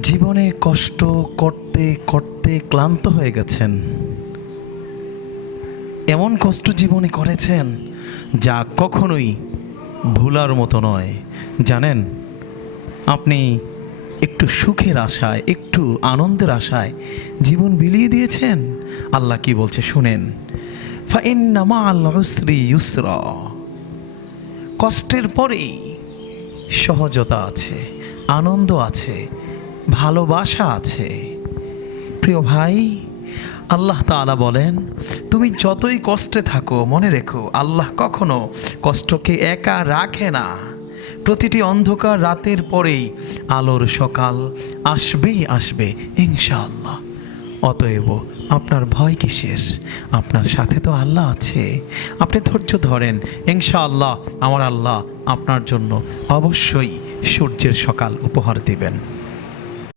জীবনে কষ্ট করতে করতে ক্লান্ত হয়ে গেছেন, এমন কষ্ট জীবনে করেছেন যা কখনোই ভোলার মতো নয়। জানেন, আপনি একটু সুখের আশায়, একটু আনন্দের আশায় জীবন বিলিয়ে দিয়েছেন। আল্লাহ কি বলছে শুনেন, ফাইন্না মাআল উসরি ইউসরা, কষ্টের পরেই সহজতা আছে, আনন্দ আছে, ভালোবাসা আছে। প্রিয় ভাই, আল্লাহ তাআলা বলেন, তুমি যতই কষ্টে থাকো মনে রেখো আল্লাহ কখনো কষ্টকে একা রাখে না। প্রতিটি অন্ধকার রাতের পরেই আলোর সকাল আসবেই আসবে ইনশাআল্লাহ। অতএব আপনার ভয় কিসের? আপনার সাথে তো আল্লাহ আছে। আপনি ধৈর্য ধরেন, ইনশাআল্লাহ আমার আল্লাহ আপনার জন্য অবশ্যই সূর্যের সকাল উপহার দিবেন।